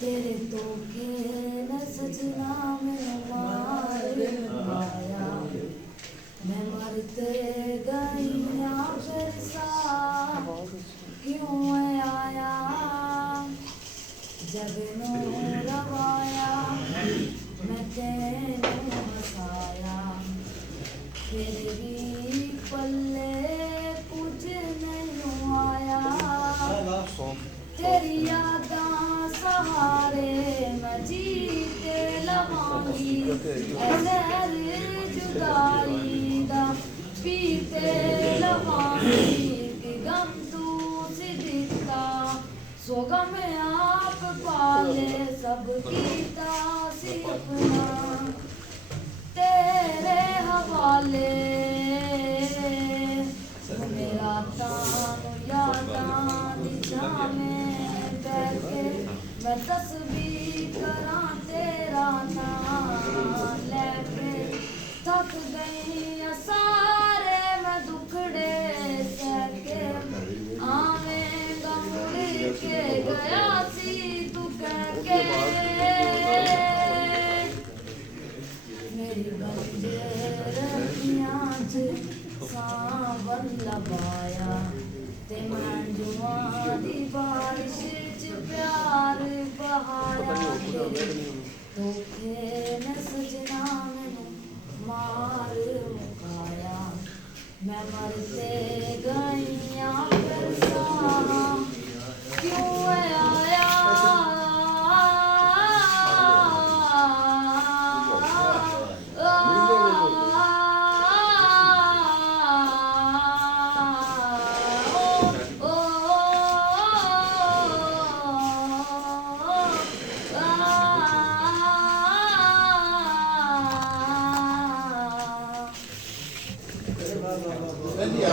तेरे धोखे न सजना मैं मार पाया मैं मरते गई फिर सा क्यों आया जब नो रवाया मैं तेनू हसाया फिर भी पल्ले कुछ नहीं आया तेरी यादां सहारे मैं जीते लवांगी ऐ जुदाई दा पीते लवांगी कि गम तू सी दिता सो गम आप पाले सब कीता सी अपना तेरे हवाले मेरा तानु यादां दिशा में बैठे मैं तस्वीर करा तेरा नाम लेके थक गई सारे मैं दुखड़े सहके आवेंगा मुड़ के गया सी तू कह के मेरी बंजर अखियां च सावन लबाया ते मंजुआ दी बारिश च प्यार बहाया तेरे धोखे न सजना मैनू मार मुकाया मैं मरते गईयां फिर सा क्यों आया